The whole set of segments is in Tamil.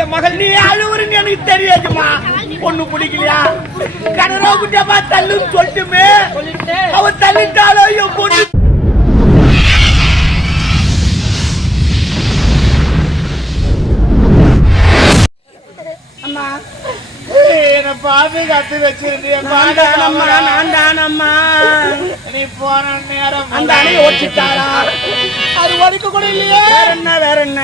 என் மகள் நீ அழுவுறன்னு எனக்கு தெரியாதுமா. பொண்ணு பிடிக்கலையா கடரோ குட்டியப்பா தள்ளுன்னு சொல்லிட்டுமே அவ தள்ளிட்டாலோ என் பொண்ணு. அம்மா என்ன பாதுகாத்து வச்சிருந்தியம்மா. நான் தானம்மா. நீ போன நேரம் அந்த அணை ஓடிட்டாரா? அது வலிக்க கூட இல்லையே. வேற என்ன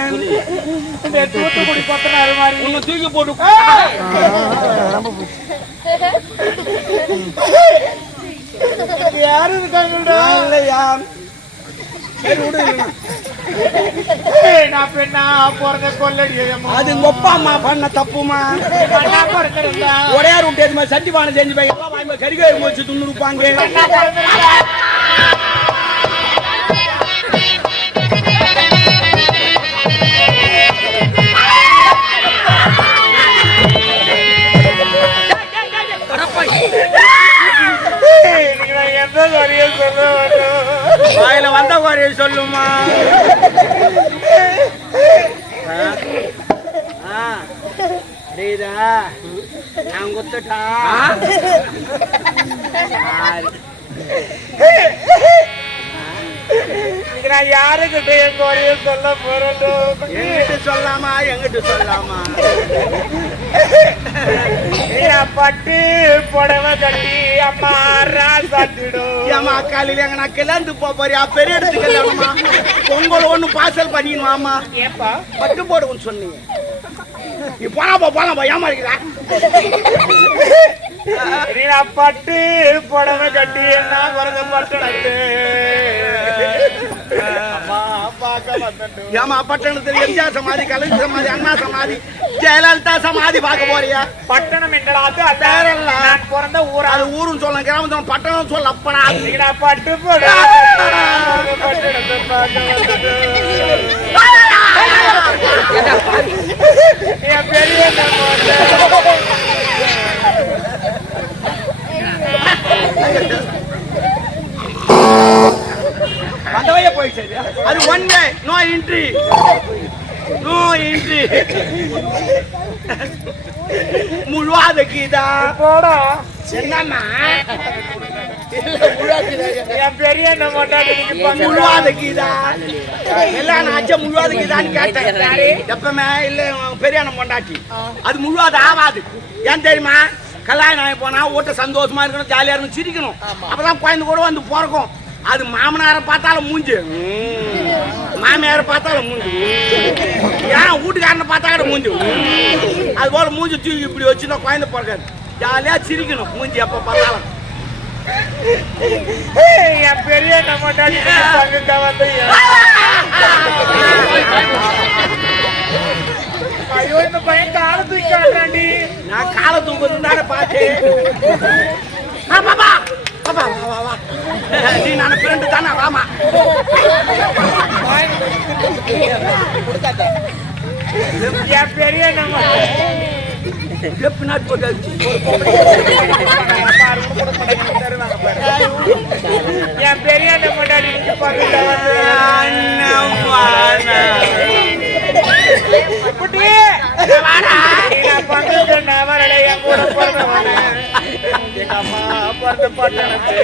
இந்த தூத்துக்குடி பத்தினாரு மாதிரி உன்னை தூக்கி போட்டு யாரு இருக்காங்கடா? இல்லையா நான் பெண்ணா போறத கொல்லடியம்மா. அது உங்க அப்பா அம்மா பண்ண தப்புமா. ஒரே ரூட் சட்டிபானை செஞ்சு போய் கறிகாய் வச்சு துண்ணுப்பாங்க. எந்த குறைய சொல்ல வாயில வந்த குறைய சொல்லுமா. நான் குத்துட்டா நான் யாருக்கிட்ட என் குறைய சொல்ல போறோம். எங்கிட்ட சொல்லாமா எங்கிட்ட சொல்லாமா. பட்டு புடவை கட்டி அம்மா ராசாட்டிடும். ஏமா காலையில எங்க நான் கிளந்து போறியா? பெரிய இடத்துக்கு பொங்கல் ஒண்ணு பார்சல் பண்ணிடுவாமா. ஏப்பா பட்டு போடுவோன்னு சொன்னீங்க. நீ போலாம்பா ஏமாறிக்கிறா. பட்டு புடவை கட்டி என்ன குறைஞ்ச பட்டு ஏமா பட்டணத்தில் எம்ஜிஆர் சமாதி, கலைஞர் சமாதி, அண்ணா சமாதி, ஜெயலலிதா சமாதி பார்க்க போறியா? பட்டணம் என்றாது நான் பிறந்த ஊர். அது ஊருன்னு சொல்லலாம், கிராமம் பட்டணம் சொல்ல. அப்பனா பட்டு பெரிய வந்தவையே போயிடுச்சு. அது one way, no entry, no entry. முழுவாத கீதா போடா. என்னம்மா பெரிய முழுவாத கீதா எல்லாம் ஆச்சா முழுவாத கீதான்னு கேட்டேன். எப்பவுமே இல்ல பெரிய பொண்டாட்டி அது முழுவாத ஆகாது. ஏன் தெரியுமா? கல்யாணம் ஆகி போனா ஓட்ட சந்தோஷமா இருக்கணும், ஜாலியா இருக்கணும், சிரிக்கணும். அப்பதான் குழந்தை கூட வந்து பிறக்கும். அது மாமனாரை பார்த்தாலும் மூஞ்சு, மாமியாரை பார்த்தாலும் மூஞ்சு, ஏன் வீட்டுக்காரனை பார்த்தா மூஞ்சு. அது போல மூஞ்சி தூக்கி இப்படி வச்சுனா குழந்தை பிறக்காது. ஜாலியா சிரிக்கணும் மூஞ்சி எப்ப பார்த்தாலும். என் பெரிய ஐயோ இந்த பையன் காலை தூக்கி காட்டுறாண்டி. நான் காலை தூக்குறது தானே பார்த்தேன். நீ நான் ஃப்ரெண்டு தானே வாமா. என் பெரிய நம்ம நாட்டு போட்டாச்சு. என் பெரிய எங்க அம்மா பிறந்த பட்டணத்தை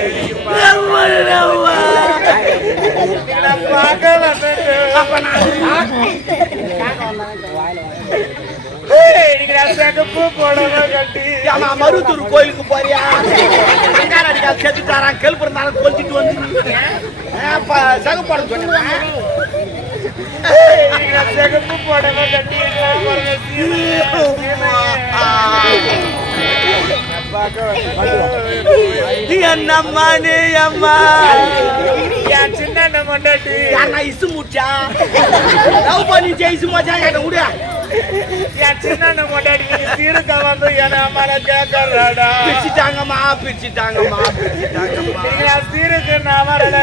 மருத்தூர் கோயிலுக்கு போறியா? செத்துட்டாரா? கெல்பு இருந்தாலும் கொளுத்திட்டு வந்து சகுப்பாடு சொன்னேன். செகப்பு போடவே கட்டி என்னம்மா நீ அம்மா என் சின்ன மண்டாட்டி இசு மூச்சா லவ் பண்ணி இசு மூச்சா கேட்ட முடியா? என் சின்ன மண்டாட்டி சீருக்க வந்து என்ன மேல கேட்கறாடா. பிரிச்சுட்டாங்கம்மா பிரிச்சுட்டாங்கம்மா பிரிச்சுட்டாங்கம்மா. சீருக்கு நான் வரல.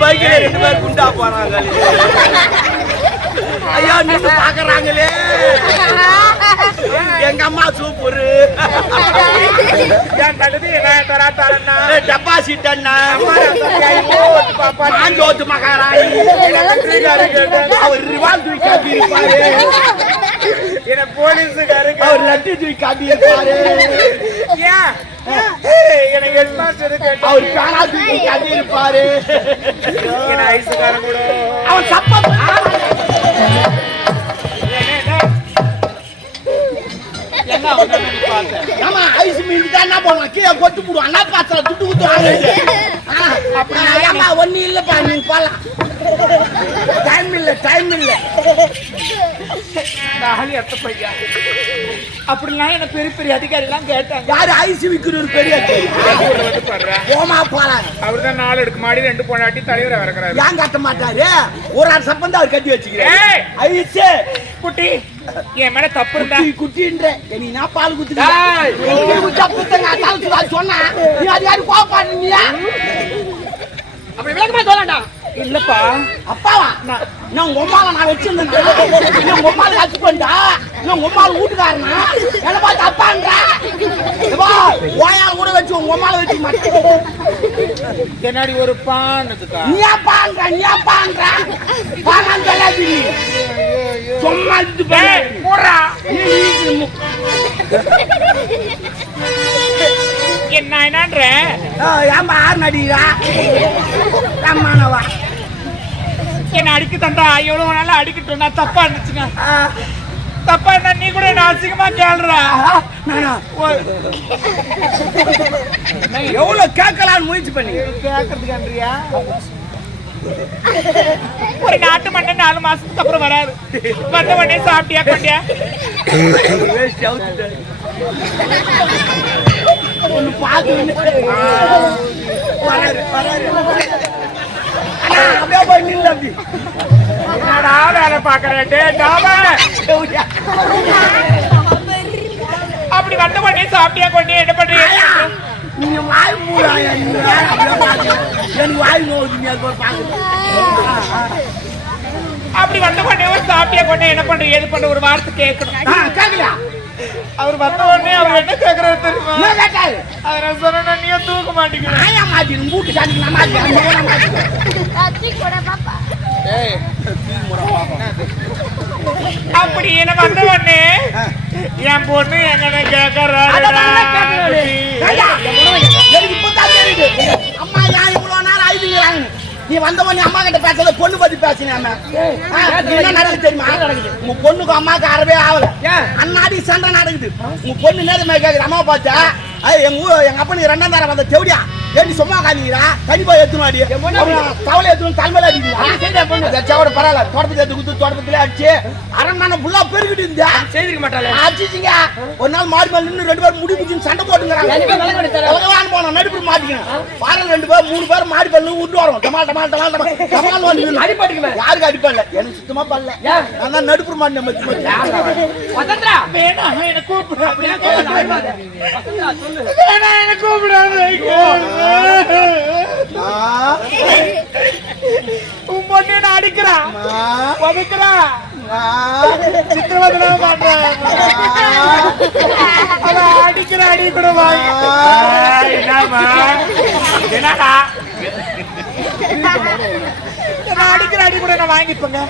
பைக்கில் 2 பேர் குண்டா போறாங்க. ஐயோ நின்னு பாக்குறாங்களே எங்க அம்மா சூப்பரு என் தகுதி தராட்டாரண்ணா டெபாசிட் அண்ணா மாஞ்சோத்து மகாராணி அவர் ரிவால் தூக்கி காட்டி இருப்பாரு என்ன போலீஸுக்காரு அவர் லட்டு தூக்கி காட்டி இருப்பாரு எனக்கு ஹெட் மாஸ்டர் அவர் பேனா தூக்கி காட்டி இருப்பாரு என்ன ஐசுக்காரன் கூட அவன் சப்ப ஆமா ஐஸ் மீன் தான் என்ன பண்ணுவான் கீழே கொட்டு போடுவான் அண்ணா பாத்திர துட்டு குத்துவாங்க ஒண்ணு இல்லப்பா நீங்க போலாம் டைம் இல்ல பையா அப்படிலாம் என்ன பெரிய பெரிய அதிகாரி எல்லாம் கேட்டாங்க யாரு ஐஸ் விக்கிற ஒரு பெரிய ஓமா போலாம் அவர்தான் 4 அடுக்கு மாடி 2 பொண்டாட்டி தலைவரை வரக்கிறாரு ஏன் கட்ட மாட்டாரு ஒரு ஆள் சப்பந்தா அவர் கட்டி வச்சுக்கிறேன் ஐஸ் குட்டி என் மேல தப்பு இருந்தா குட்டின்ற நீ நான் பால் குத்துங்க சொன்னா நீ அது யாரு கோபாடுனியா அப்படி விளக்கமா சொல்லடா இல்லப்பா அப்பாவா நான் உம்மால நான் வச்சிருந்தேன் நான் உம்மால வச்சு கொண்டா நான் உம்மால வீட்டுக்காரனா என்ன பார்த்து அப்பான்றா ஓயால கூட வச்சு உங்க உம்மால வச்சு மாட்டேன் என்னடி ஒரு பான்னதுக்கா நீ பான்றா பானான் சொல்லாதி சும்மா இது போறா என்னன்ற ஏம்பா ஆறு நடிகா அம்மானவா என்ன அடிக்க தந்தா எவ்வளவு நாளா அடிக்கட்டும் நான் தப்பா இருந்துச்சுங்க தப்பா இருந்தா நீ கூட என்ன அசிங்கமா கேள்றா எவ்வளவு கேட்கலான்னு முயற்சி பண்ணி கேட்கறதுக்கான்றியா ஒரு நாட்டு மண்ணை 4 மாசத்துக்கு அப்புறம் வராது வந்த உடனே சாப்பிட்டியா கொண்டியா ஒண்ணு பாத்து அப்படியே போய் நில்ல அப்படி என்னடா வேலை பாக்குறேன் அப்படி வந்த உடனே சாப்பிட்டியா கொண்டியா என்ன பண்றீங்க நீங்க வாய் மூடாயா எனக்கு வாய் நோவுது நீ அது போய் பாக்குற அப்படி வந்த உடனே ஒரு சாப்பிட்டியா கொண்டே என்ன பண்ற ஏது பண்ற ஒரு வார்த்தை கேட்கணும் கேட்கலையா அவர் வந்த உடனே அவர் என்ன கேட்கறது தெரியுமா என்ன கேட்டாரு அதை நான் சொன்னா நீயே தூக்க மாட்டேங்கிறேன் ஆயா மாட்டிரு மூட்டு சாட்டி நான் மாட்டேன் அப்படி என்ன வந்த உடனே என் பொண்ணு எங்கன்னு கேட்கறாரு அம்மா யார் இவ்வளவு நேரம் ஆயுதுங்கிறாங்க நீ வந்த உடனே அம்மா கிட்ட பேசல பொண்ணு பத்தி பேசினாம என்ன நடக்குது தெரியுமா உங்க பொண்ணுக்கு அம்மாக்கு அறவே ஆகல அண்ணாடி சண்டை நடக்குது உங்க பொண்ணு நேரமே கேக்குது அம்மா பார்த்தா எங்க அப்பனுக்கு 2ஆம் தரம் வந்த செவடியா ஏடி சும்மா காணிக்கிறா தனி போய் எத்துனாடி தவளை எத்துணும் தலைமையில அடிக்கிறா செவட பரவாயில்ல தோட்டத்தை எடுத்து குத்து தோட்டத்திலே அடிச்சு அரண்மனை ஃபுல்லா பெருகிட்டு இருந்தா செய்திருக்க மாட்டாங்க அடிச்சிங்க ஒரு நாள் மாடி மேல நின்று 2 பேரும் முடி பிடிச்சு சண்டை போட்டுங்கிறாங்க போனோம் நடுப்பு மாட்டிக்கணும் பாருங்க 2 பேர் 3 பேர் மாடி பல்லு விட்டு வரோம் டமால் டமால் டமால் டமால் வந்து அடிப்பாட்டுக்கு யாருக்கு அடிப்படல எனக்கு சுத்தமா பல்ல நான் தான் நடுப்பு மாடி நம்ம வேணாம் என்ன கூப்பிடு என்ன கூப்பிடாது உன் பொண்ணு என்ன அடிக்கிறா பதுக்கிறா சித்திரவதனா பண்றான் அடிக்கிற அடி கூட என்னடா அடிக்கிற அடி கூட நான் வாங்கிப்பேங்க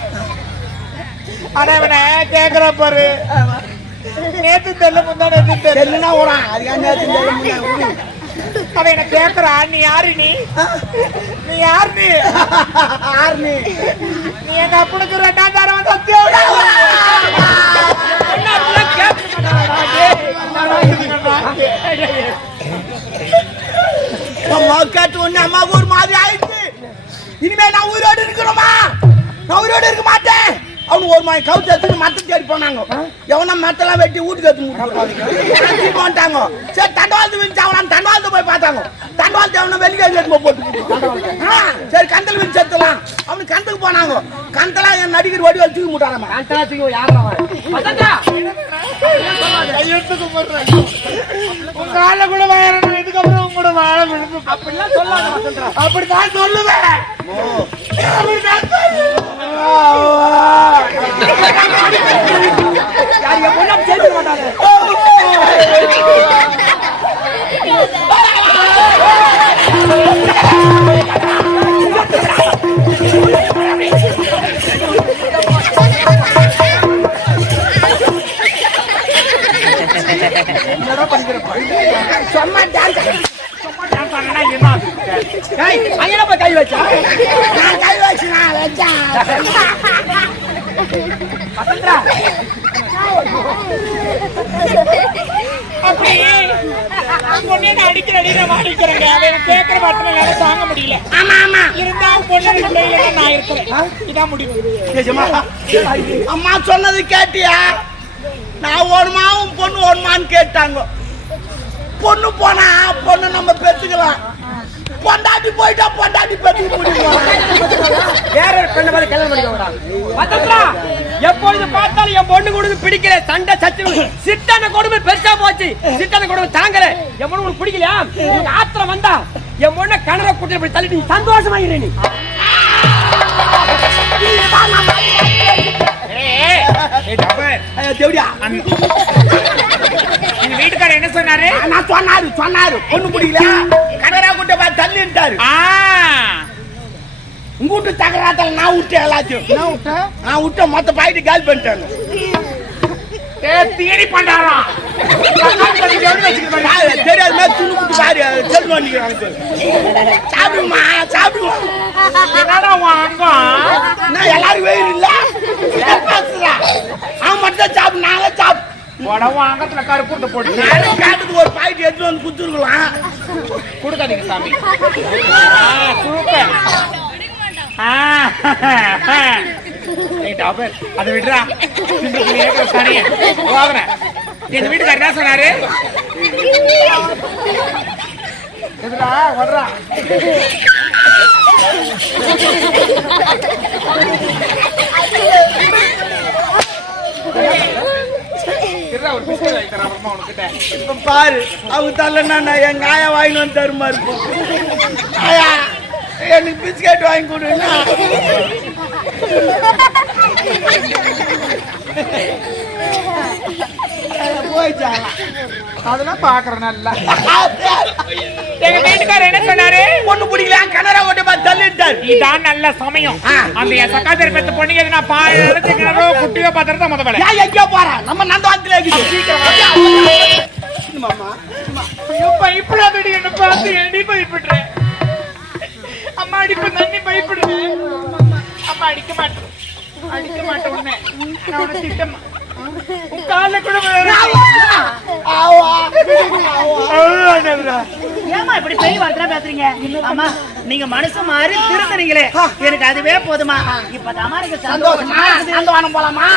ஆனா இவனை கேக்குற பாரு நேத்து தெரியல முந்தா நேத்து தெரியல அவன் என்ன கேக்குறா நீ யாரு நீ யாரு நீ எங்க அப்பனுக்கு 2ஆம் தரம் கேட்டு ஒண்ணு அம்மாவுக்கு ஒரு மாதிரி ஆயிடுச்சு இனிமே நான் உயிரோடு இருக்கணுமா நான் உயிரோடு இருக்க மாட்டேன் அவனு ஒரு மாதிரி கவுத்து எடுத்துட்டு மரத்தை தேடி போனாங்க எவனா மரத்தெல்லாம் வெட்டி வீட்டுக்கு எடுத்து போட்டாங்க சரி தண்டவாளத்து விரிச்சு அவன் தண்டவாளத்தை போய் பார்த்தாங்க தண்டவாளத்தை அவனை வெளியே போட்டு சரி கந்தல் விரிச்சு எடுத்துலாம் அவனுக்கு கந்துக்கு போனாங்க கந்தெல்லாம் என் நடிகர் வடிவல் தூக்கி முட்டாராமா உங்க ஆள கூட வாழணும் இதுக்கப்புறம் உங்க கூட வாழ அப்படிலாம் சொல்லாத அப்படிதான் சொல்லுவேன் யார் என் பொண்ணு சேர்த்து மாட்டாங்க. சும்மா டான்ஸ் பண்ணா என்ன அங்கே போய் கை வச்சா நான் கை வச்சு நான் வச்சேன். அப்படி பொண்ணு அடிக்கிற அடிக்கிறேங்க. அவன் கேட்கிற பாட்டுல தாங்க முடியல. ஆமா ஆமா இருந்தா பொண்ணு பிள்ளைங்க நான் இருக்கிறேன். இதான் முடிவு. அம்மா சொன்னது கேட்டியா? நான் ஓடுமாவும் பொண்ணு ஓடுமான்னு கேட்டாங்க. பொண்ணு போனா பொண்ணு நம்ம பெத்துக்கலாம், பொண்டாட்டி போயிட்டா பொண்டாட்டி பெத்துக்க முடியும். வேற பெண்ணை மாதிரி கல்யாணம் பண்ணிக்க. எப்பொழுது பார்த்தாலும் என் பொண்ணு கொடுத்து பிடிக்கல, சண்டை சச்சு சிட்டான கொடுமை பெருசா போச்சு. சிட்டான கொடுமை தாங்கல, என் பொண்ணு உனக்கு பிடிக்கலையா? நீங்க ஆத்திரம் வந்தா என் பொண்ணை கிணற கூட்டி போய் தள்ளிட்டு நீ சந்தோஷமாயிரு. நீ வீட்டுக்காரர் என்ன சொன்னாரு? நான் சொன்னாரு பொண்ணு பிடிக்கல, கனரா கூட்ட பார்த்து தள்ளிட்டாரு. உங்கூட்டு தகராத்தல நான் விட்டேன் எல்லாத்தையும். நான் விட்டேன் மொத்த பாயிட்டு கால் பண்ணிட்டாங்க. தேடி பண்றாரா? தெரியாது மாதிரி துணி குட்டு பாரு செல் பண்ணிக்கிறாங்க. சாப்பிடுமா சாப்பிடுவோம். நான் எல்லாரும் வெயில் இல்ல அவன் மட்டும் சாப்பிடு, நாங்களே சாப்பிடு. வாங்கத்துல கருப்பு போட்டு கேட்டதுக்கு ஒரு பாயிண்ட் எடுத்து வந்து குடுத்துருக்கலாம். கொடுக்காதீங்க சாமி. அதை விடுறா. எங்க வீட்டுக்காரர் என்ன சொன்னாரு? வர்றா பாரு அவங்க தரலன்னா எங்க ஆயா வாங்கி வந்து தருமா இருக்கும். ஆயா எனக்கு பிஸ்கட் வாங்கி கொடுன்னா போயிச்சாங்க. அதெல்லாம் பாக்குறேன் நல்லா. எங்க வீட்டுக்காரர் என்ன சொன்னாரு? பொண்ணு பிடிக்கல, கனரா ஓட்ட பார்த்து தள்ளிட்டாரு. இதான் நல்ல சமயம். அந்த என் சக்காத்திர பெத்த பொண்ணுங்க நான் பாழோ குட்டியோ பாத்திரதான் முத வேலை. ஏன் எங்கேயோ போறேன்? நம்ம நந்தவானத்துல இருக்குது. சீக்கிரம் இப்படி என்ன பார்த்து எண்ணி பயப்படுறேன். அம்மா அடிப்பு நன்னி பயப்படுறேன். அம்மா அடிக்க மாட்டேன் உடனே நான் உன திட்டமா கால கூட ஏமா இப்படி பெரிய வார்த்தை பேசுறீங்க? ஆமா நீங்க மனசு மாறி திருத்துறீங்களே, எனக்கு அதுவே போதுமா. இப்பதாமா எனக்கு சந்தோஷமா நந்தவானம் போலாமா?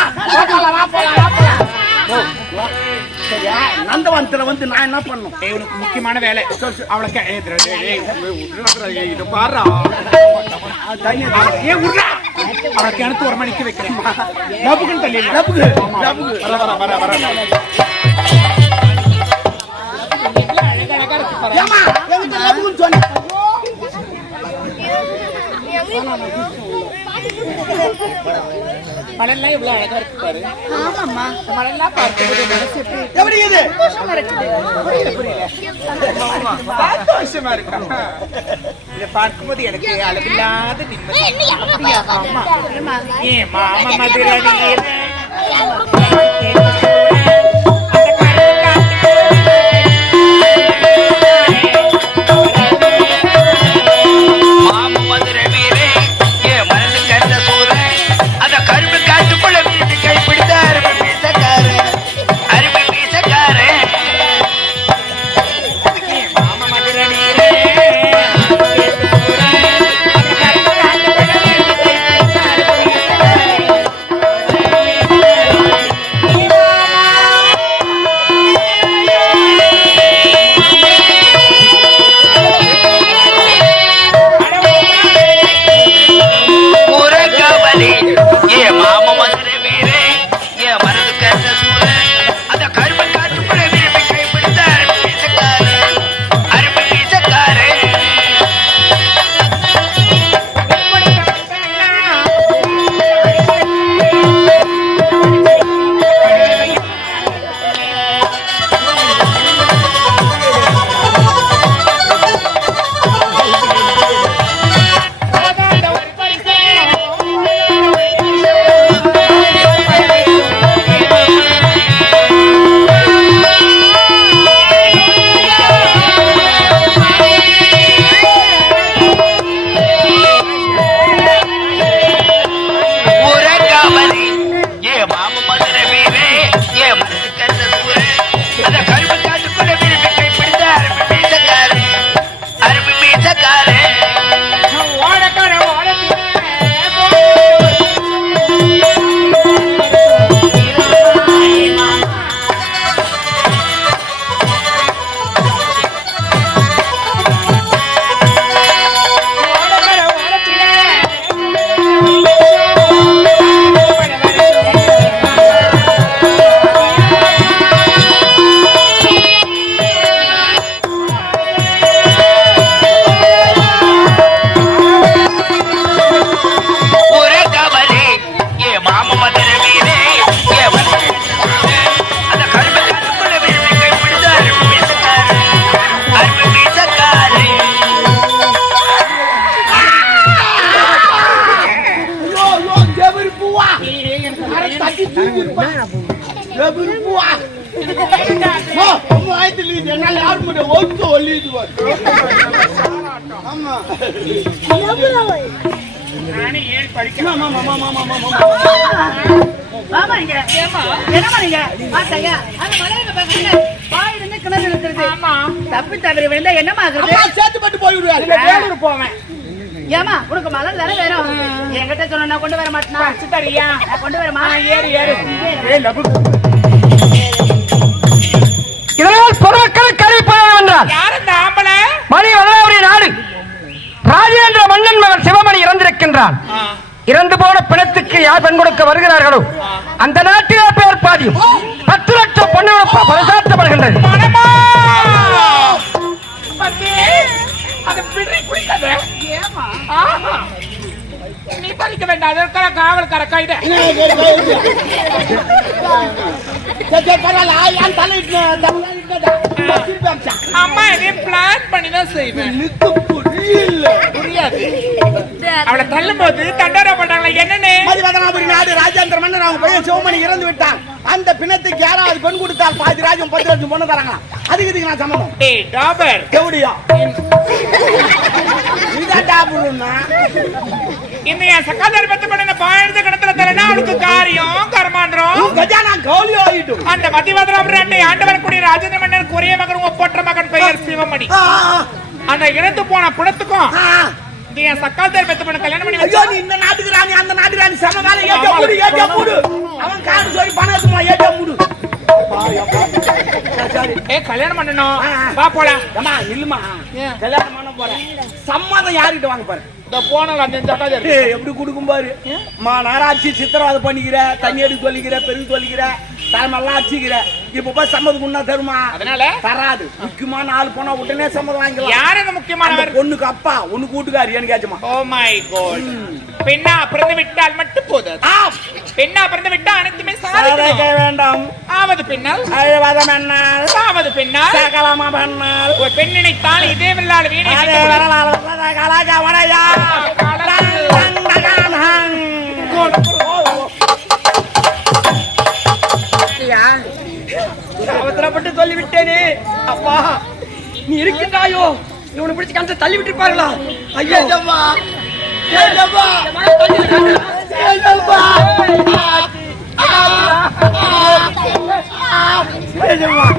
சரியா? நந்தவனத்துல வந்து நான் என்ன பண்ணும்? உனக்கு முக்கியமான வேலை. அவளை பாரு அவளை கிணத்து ஒரு மணிக்கு வைக்கிறேன். லபுக்குன்னு தள்ளி மழெல்லாம் இவ்வளவு அழகா இருக்கு பாரு. ஆமாம்மா மழெல்லாம் பார்க்கும்போது மனசு எப்படி இது? சந்தோஷமா இருக்கா? இதை பார்க்கும்போது எனக்கு அளவில்லாத நிம்மதி. ஏன் மாமா மதுரை சொல்லிட்டு ஆமா நானே ஏன் படிக்கிறேன் ஆமா இங்க என்னமா நீங்க ஆசையா அந்த மலையில பாக்குறீங்க பாய் இருந்து கிணறு இழுத்துருது. ஆமா தப்பி தவறி விழுந்தா என்னமா ஆகுறது? சேர்த்து பட்டு போய் விடுவாரு வேலூர் போவேன். ஏமா உனக்கு மலர் தானே வேணும் என்கிட்ட சொன்ன நான் கொண்டு வர மாட்டேனா சரியா நான் கொண்டு வரமா ஏறு ஏறு இதனால் பொதுமக்களுக்கு அறிவிப்பது என்றால் யார் இந்த ஆம்பளை? மணி வதனாபுரி நாடு ராஜேந்திர மன்னன் மகன் சிவமணி இறந்திருக்கின்றான். இறந்து போன பிணத்துக்கு யார் பெண் கொடுக்க வருகிறார்களோ அந்த நாட்டிலே பேர் பாதியும் 10 லட்சம் பொண்ணு பரிசாற்றப்படுகின்றது. அது பிடி குடிக்காத. நீ பறிக்க வேண்டாம். அதற்கான காவல்கார கைது. அம்மா எதையும் பிளான் பண்ணி தான் செய்வேன். புரியாது. அவளை தள்ளும் போது தண்டனை பண்ணாங்களா என்னன்னு? மதிவதனாபுரி நாடு ராஜேந்திர மன்னன் அவங்க பையன் சிவமணி இறந்து விட்டான். அந்த பிணத்துக்கு யாராவது பெண் கொடுத்தால் பாதி ராஜ்யம் 10 லட்சம் பொண்ணு தராங்க. அதுக்கு நான் சம்மதம். ஏய் டாபர் எப்படியா இந்த டாபுன்னா இன்னைய சகாதர் பத்து பண்ண பாயெடுத்து கிடத்துல தரனா அவளுக்கு காரியம் கர்மாந்திரம் கஜானா கௌலி ஆயிட்டு அந்த மதிவதனாபுரி நாட்டை ஆண்டவர் கூடிய ராஜேந்திர மன்னர் ஒரே மகன் ஒப்பற்ற மகன் பெயர் சிவமணி. அந்த இறந்து போன புணத்துக்கும் நீ சக்கால்தர் பெத்து பண்ண கல்யாணம் பண்ணி ஐயோ நீ இந்த நாட்டுக்கு ராணி அந்த நாட்டுக்கு ராணி சமகால ஏஜா மூடு அவன் காடு சொல்லி பணம் எடுத்துமா ஏஜா மூடு கல்யாணம் பண்ணணும் வா போலாம். அம்மா இல்லம்மா கல்யாணம் பண்ண போறேன் சம்மதம் யார்கிட்ட வாங்க பாரு இந்த போனல அந்த சக்காதர் எப்படி கொடுக்கும் பாரு மா நாராட்சி சித்திரவாதம் பண்ணிக்கிற தண்ணி எடுத்து சொல்லிக்கிற பெருக்கு சொல்லிக்கிற தலைமெல்லாம் அடிச்சுக்கிற இப்ப போய் சம்மதம் உண்ணா தருமா? அதனால தராது. முக்கியமான ஆள் போனா உடனே சம்மதம் வாங்கிக்கலாம். யார் அந்த முக்கியமானவர்? பொண்ணுக்கு அப்பா ஒண்ணு கூட்டுக்காரு எனக்கு கேச்சுமா. Oh my God. பெண்ணா பிறந்து விட்டால் மட்டும் போதாது. பெண்ணா பிறந்து விட்டா அனைத்துமே சாதிக்க வேண்டாம். ஆவது பெண்ணால் அழுவதம் என்னால் சாவது பெண்ணால் சகலமா பண்ணால் ஒரு பெண் நினைத்தால் இதே வெள்ளால் வீணை அவசரப்பட்டு சொல்லிவிட்டேனே. அப்பா நீ இருக்கின்றாயோ இவனை பிடிச்சி கண்ட தள்ளி விட்டுருப்பார்களா? ஐயா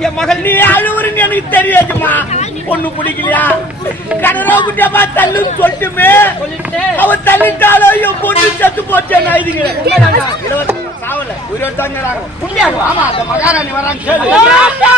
என் மகள் நீ அழுவுறன்னு எனக்கு தெரியாதுமா. பொண்ணு பிடிக்கலையா கடரோ குட்டியப்பா தள்ளுன்னு சொல்லிட்டுமே அவ தள்ளிட்டாலோ என் பொண்ணு செத்து போச்சேன். சாவல உயிரோடு தாங்க. ஆமா அந்த மகாராணி வராங்க. வசந்தா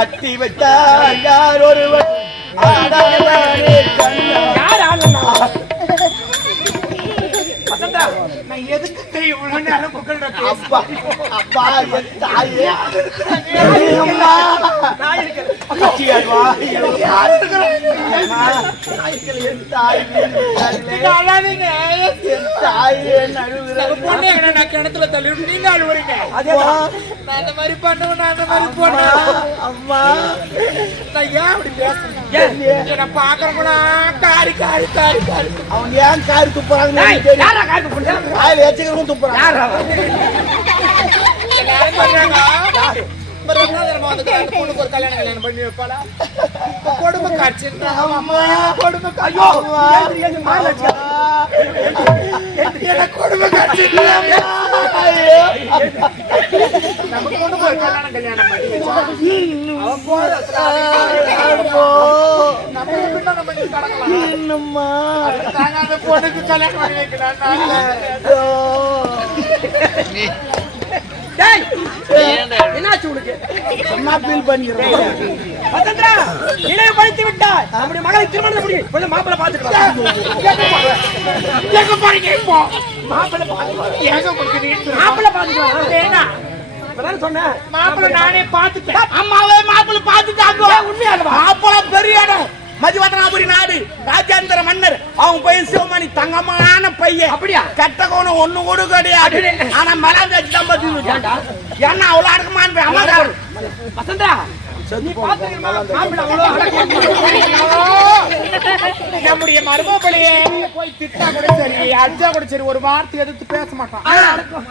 அத்தி வைத்தார் யார் ஒருவர் நான் எதுக்கு இவ்வளவு நேரம் புகழ்ற அப்பா அப்பா என் தாயே அம்மா கிணத்துல தள்ளி நீங்க அழுவுறீங்க. நான் அந்த மாதிரி பண்ணுவேன். நான் அந்த மாதிரி போனேன். அம்மா நான் ஏன் அப்படி பேசுறேன்? என்ன பாக்குற கூட காரி காரி காரி காரி. அவங்க ஏன் காரி துப்புறாங்க? துப்புறாங்க பொண்ணுக்கு ஒரு கல்யாணம் பண்ணி வைப்பாளா? கொடுமை காட்சி கொடுமை ஐயோ கொடுமை காட்சி நம்ம பொண்ணுக்கு ஒரு கல்யாணம் பண்ணி வச்சோம். நம்ம கிடக்கலாம். அந்த பொண்ணுக்கு கல்யாணம் பண்ணி வைக்கலாம். என்னாச்சு உனக்கு? அம்மா ஃபீல் பண்ணிடுறேன். வசந்தா நினைவு படுத்தி விட்டாய். நம்முடைய மகளை திருமணம் பண்ணி கொஞ்சம் மாப்பிள்ளை பார்த்துக்கலாம். எங்க போறீங்க இப்போ? மாப்பிள்ளை பார்த்துக்கலாம். மாப்பிள்ளை பார்த்துக்கலாம். வேணாம் இப்பதான் சொன்னேன். மாப்பிள்ளை நானே பார்த்துட்டேன். அம்மாவே மாப்பிள்ளை பார்த்துட்டாங்க. உண்மையா மாப்பிள்ளை பெரிய இடம் மதிவதனாபுரி நாடு ராஜேந்திர மன்னர் அவங்க பையன் சிவமணி தங்கமான பையன். அப்படியா? கெட்ட கோணம் ஒண்ணு கூட கிடையாது. ஆனா மலம் வச்சு தான் பத்தி ஏன்னா அவ்வளவு அடக்கமான அம்மா வசந்தா நம்முடைய மருமகளையே போய் திட்டா கூட சரி, அடிச்சா கூட சரி, ஒரு வார்த்தை எதிர்த்து பேச மாட்டான்.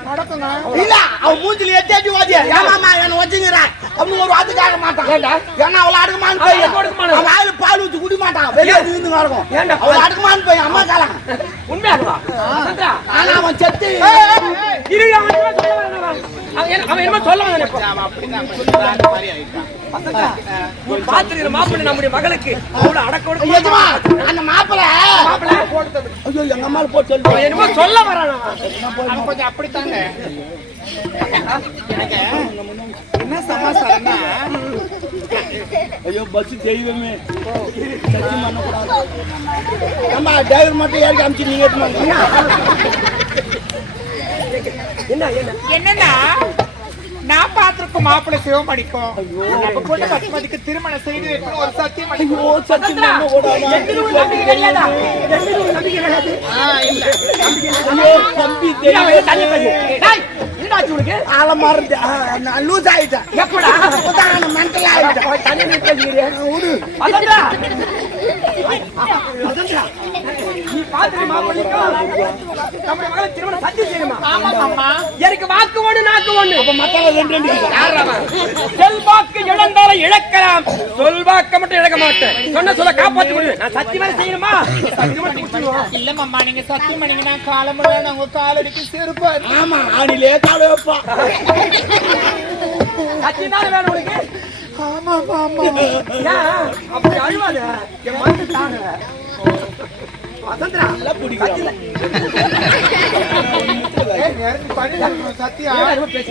நடக்குங்க இல்ல அவன் மூஞ்சில எச்சாச்சு வாதியா ஏமாமா என்ன வச்சுங்கிறான் அவனு ஒரு வார்த்தை கேட்க மாட்டான். ஏன்னா அவ்வளவு அடக்கமான பையன். அவன் வாயில பால் ஊத்தி குடி மாட்டான். வெளியே இருந்து இருக்கும். அவ்வளவு அடக்கமான பையன். அம்மா காலம் உண்மையாகுவா? ஆனா அவன் செத்து அவன் என்ன சொல்ல வந்தானே பாத்துக்கிற மாப்பிள்ளை நம்முடைய மகளுக்கு அவ்வளவு அடக்கோடு அந்த மாப்பிள்ளை போடுறது. ஐயோ எங்க அம்மாவை போட்டு சொல்லு என்னமோ சொல்ல வரானா கொஞ்சம் அப்படித்தாங்க. எனக்கு என்ன சமாசாரம்னா ஐயோ பஸ் தெய்வமே அம்மா டிரைவர் மட்டும் ஏறி காமிச்சு நீங்க என்னன்னா நான் பார்த்திருக்கும் மாப்பிள்ளை சிவமணிக்கும் நம்ம பொண்ணு பசுமதிக்கு திருமணம் செய்து வைக்கணும் ஒரு சத்தியம் லூஸ் ஆயிட்டேன் எப்படா மென்டல் ஆயிட்டேன் எனக்கு வாக்கு ஒண்ணு நாக்கு ஒண்ணு செல்வாக்கு இழந்தாலும் இழக்கலாம், சொல்வாக்க மட்டும் இழக்க மாட்டேன். சொன்ன சொல்ல காப்பாற்றி முடியும். நான் சத்தியமா செய்யணுமா? இல்ல மாமா நீங்க சத்தியம் பண்ணீங்கன்னா காலமுறை உங்க காலடிக்கு செருப்பாரு. ஆமா ஆடிலே கால வைப்பா சத்தியம் தானே வேணும் உனக்கு? ஆமா ஆமா அப்படி அழுவாத என் மனசு தாங்க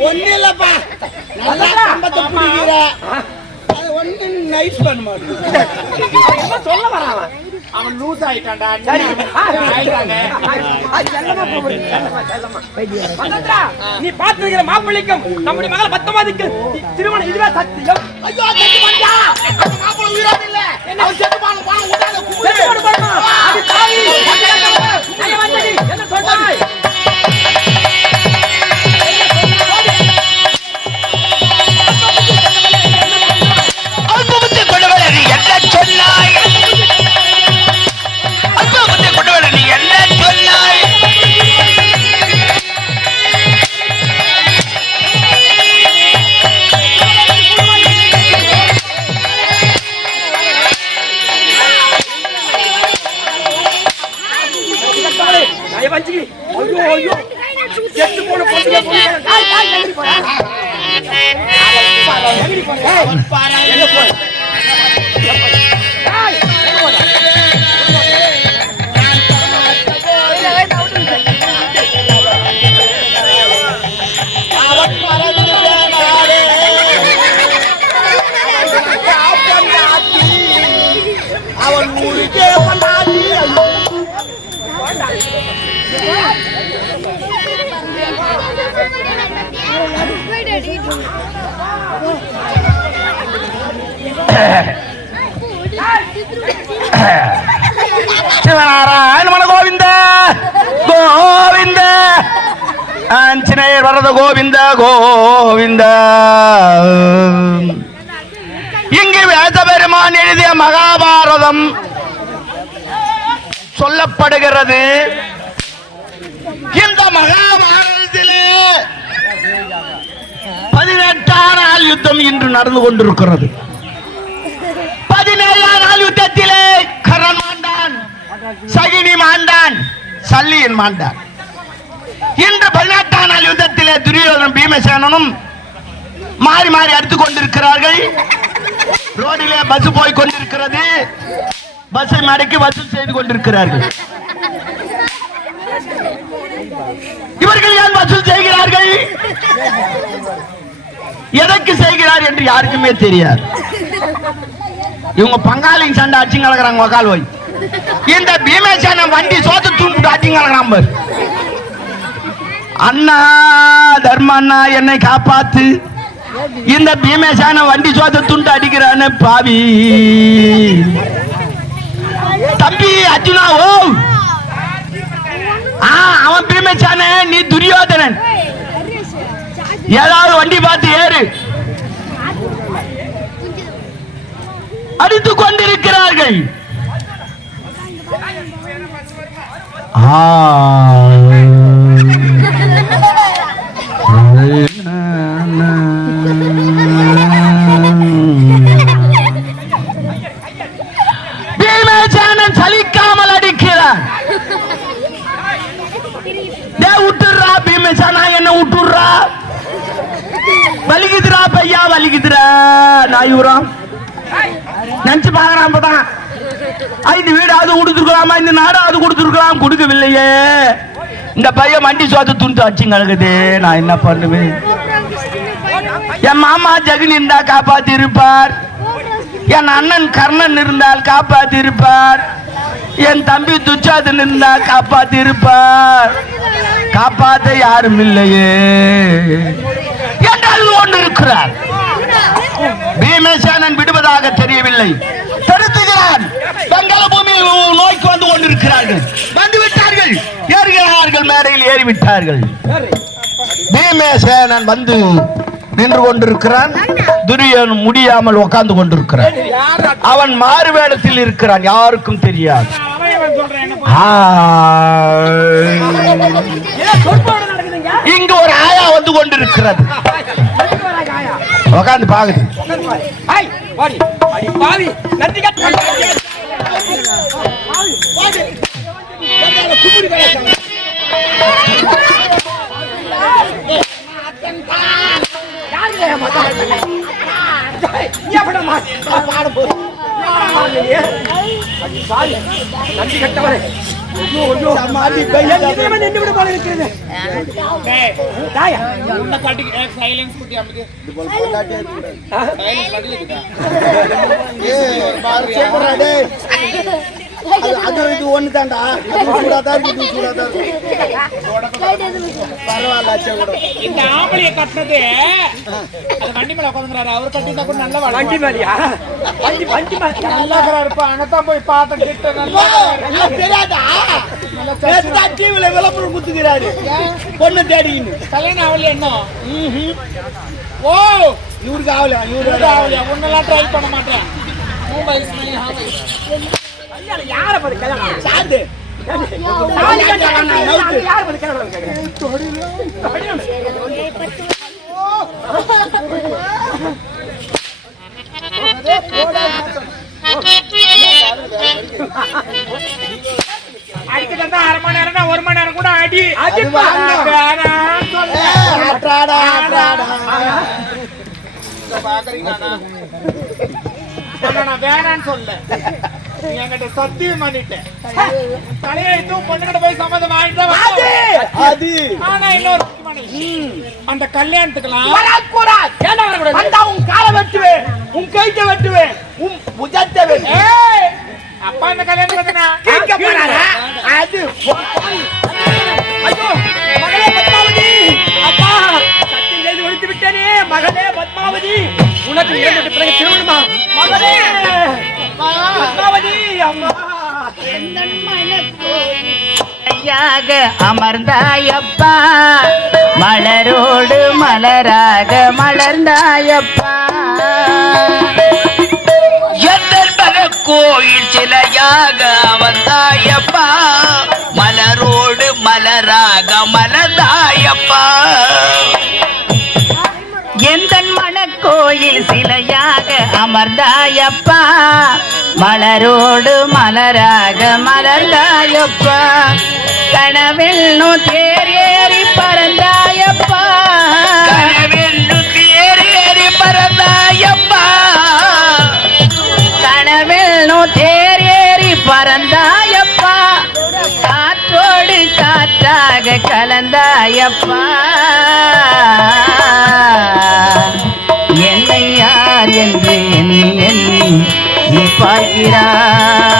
ஒண்ணு இல்லப்பா நல்லா சம்பத்தை பிடிக்கிற அது ஒண்ணு நைஸ் பண்ண மாட்டேன் சொல்ல வரான் அவன் லூஸ் ஆயிட்டான்டா. நீ பார்த்திருக்கிற மாப்பிள்ளைக்கும் நம்முடைய மகள் பத்தமாதிக்கு திருமணம் இதுவே சத்தியம். ஐயோ மாப்பிள்ளை உயிரோடு இல்ல அவன் செத்து என்ன சொல்றாய்? அவன் ஊருக்கே பண்ணாதி சிவநாராயண மன கோவிந்த கோவிந்த ஆஞ்சநேயர் வரத கோவிந்த கோவிந்த. இங்கு வேத பெருமான் எழுதிய மகாபாரதம் சொல்லப்படுகிறது. இந்த மகாபாரதத்திலே 18ஆம் நாள் யுத்தம் இன்று நடந்து கொண்டிருக்கிறது. 17ஆம் நாள் யுத்தத்திலே கர்ணன் மாண்டான், சகினி மாண்டான், சல்லியன் மாண்டான். இன்று 18ஆம் நாள் யுத்தத்திலே துரியோதனும் பீமசேனனும் மாறி மாறி அடித்துக் கொண்டிருக்கிறார்கள். ரோடிலே பஸ் போய் கொண்டிருக்கிறது. பஸ்ஸை மடக்கி வசூல் செய்து கொண்டிருக்கிறார்கள். இவர்கள் ஏன் வசூல் செய்கிறார்கள், எதற்கு செய்கிறார் என்று யாருக்குமே தெரியாது. இவங்க பங்காளிங்க சண்டை அடிச்சு கலக்குறாங்க. உக்கால் போய் இந்த பீமசேனன் வண்டி சோத்து தூண்டு அடிச்சு கலக்குறான் பாரு. அண்ணா தர்ம அண்ணா என்னை காப்பாத்து, இந்த பீமசேனன் வண்டி சோத்து துண்டு அடிக்கிறான்னு பாவி. தம்பி அர்ஜுனா ஓ அவன் பீமேசானே, நீ துரியோதனன். ஏதாவது வண்டி பார்த்து ஏறு. அடித்துக் கொண்டிருக்கிறார்கள். பீமேசானன் சலிக்காமல் அடிக்கிறான். விட்டுறா பீமேசானா, என்ன விட்டுறா, வலிக்குதுரா பையா வலிக்குதுரா. நாயூரம் நினைச்சு பாக்குறான். இந்த வீடாவது கொடுத்துருக்கலாமா, இந்த நாடாவது கொடுத்துருக்கலாம், கொடுக்கவில்லையே. இந்த பையன் வண்டி சோத்து துண்டு வச்சு கலக்குது. நான் என்ன பண்ணுவேன்? என் மாமா ஜெகன் இருந்தா காப்பாத்தி இருப்பார், என் அண்ணன் கர்ணன் இருந்தால் காப்பாத்தி இருப்பார், என் தம்பி துச்சாதன் இருந்தா காப்பாத்தி இருப்பார். காப்பாத்த யாரும் இல்லையே என்றால் ஒன்று இருக்கிறார். பீமேசானன் விடுவதாக தெரியவில்லை, தடுத்துகிறான். பெங்கள பூமி நோய்க்கு வந்து கொண்டிருக்கிறார்கள். வந்து விட்டார்கள், ஏறுகிறார்கள், மேடையில் ஏறிவிட்டார்கள். பீமேசானன் வந்து நின்று கொண்டிருக்கிறான். துரியோதனன் முடியாமல் உட்கார்ந்து கொண்டிருக்கிறான். அவன் மாறு வேடத்தில் இருக்கிறான், யாருக்கும் தெரியாது. இங்கு ஒரு ஆயா வந்து கொண்டிருக்கிறது. உட்கார்ந்து பாக்குது. அது இது ஒண்ணு தாண்டா, இந்த ஆம்பளைய கட்டினது வண்டி மேல உட்காந்துறாரு. அவர் கட்டினா கூட நல்ல வண்டி மேலையா, நல்லா இருப்பா. அங்கத்தான் போய் பாத்த கிட்ட தெரியாதா? டிவில விளம்பரம் குத்துக்கிறாரு, பொண்ணு தேடின்னு. கல்யாணம் ஆகல என்ன? ஓ இவருக்கு ஆகலையா? இவருக்கு ஆகலையா? ஒன்னெல்லாம் ட்ரை பண்ண மாட்டேன். யார பாரு கல்யாணம் சாந்து அடிக்கிறதா 1/2 மணி நேரம் 1 மணி நேரம் கூட அடி. வேணான்னு சொல்ல, என்கிட்ட சத்தியம் பண்ணிட்டேன். தலையெழுத்தும் பொண்ணுகிட்ட போய் சம்மதம் வாங்கிட்டு ஆனா இன்னொரு அந்த கல்யாணத்துக்கெல்லாம் உன் காலை வெட்டுவேன், உன் கைத்தை வெட்டுவேன், உன் புஜத்தை வெட்டுவேன். அப்பா இந்த கல்யாணம் அது மகளே பத்மாவதி, அப்பா சத்தியம் செய்து ஒழித்து விட்டேனே. மகளே பத்மாவதி, உனக்கு 2 பிறகு திருமணமா? மகளே பத்மாவதி, அம்மா அமர்ந்தாயப்பா, மலரோடு மலராக மலர்ந்தாயப்பா. கோயில் சிலையாக வந்தாயப்பா, மலரோடு மலராக மலர்ந்தாயப்பா. எந்தன் மனக்கோயில் சிலையாக அமர்ந்தாயப்பா, மலரோடு மலராக மலர்ந்தாயப்பா. கனவெல்லு தேர் ஏறி பறந்தாயப்பா, கனவெல்லு தேர் ஏறி பறந்தாயப்பா. கனவெல்லு தேர் ஏறி பறந்தாயப்பா. காற்றோடு காற்றாக கலந்தாயப்பா. என்னை யார் என்று எண்ணி எண்ணி நீ பார்க்கிறாய்.